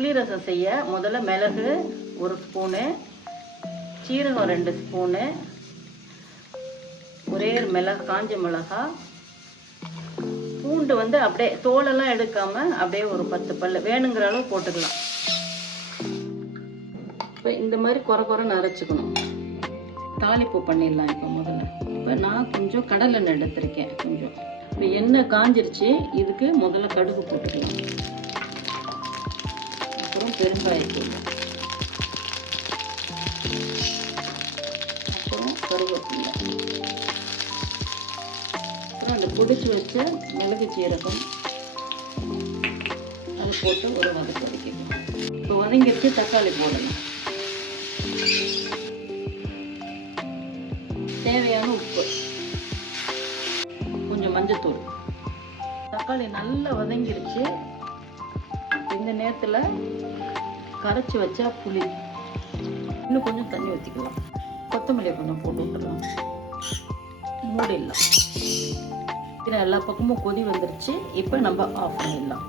புளி ரசம் செய்ய முதல்ல மிளகு ஒரு ஸ்பூனு சீரகம் ரெண்டு ஸ்பூனு ஒரே ஒரு மிளகு காஞ்ச மிளகா. பூண்டு வந்து அப்படியே தோலெல்லாம் எடுக்காம அப்படியே ஒரு பத்து பல்லு வேணுங்கிற அளவு போட்டுக்கலாம். இப்போ இந்த மாதிரி குறை குறைன்னு அரைச்சிக்கணும். தாளிப்பு பண்ணிடலாம் இப்போ முதல்ல. இப்போ நான் கொஞ்சம் கடலெண்ணெய் எடுத்திருக்கேன் கொஞ்சம். இப்போ எண்ணெய் காஞ்சிருச்சு இதுக்கு முதல்ல கடுகு போட்டுக்கலாம். அப்புறம் பெருங்காயத்தூள் அப்புறம் கருவேப்பிலை. அப்புறம் அந்த பிடிச்சி வச்ச மிளகு சீரகம். அதை போட்டு ஒரு வதக்க வைக்கணும் இப்போ வதங்கிடுச்சு தக்காளி போடணும். தேவையான உப்பு. கொஞ்சம் மஞ்சத்தூள். தக்காளி நல்லா வதங்கிருச்சு. இந்த நேரத்தில் கரைச்சி வச்சா புளி. இன்னும் கொஞ்சம் தண்ணி ஊற்றிக்கலாம் கொத்தமல்லியை கொஞ்சம் போட்டு விட்டுலாம் மூடிடலாம். இதில் எல்லா பக்கமும் கொதி வந்துருச்சு. இப்போ நம்ம ஆஃப் பண்ணிடலாம்.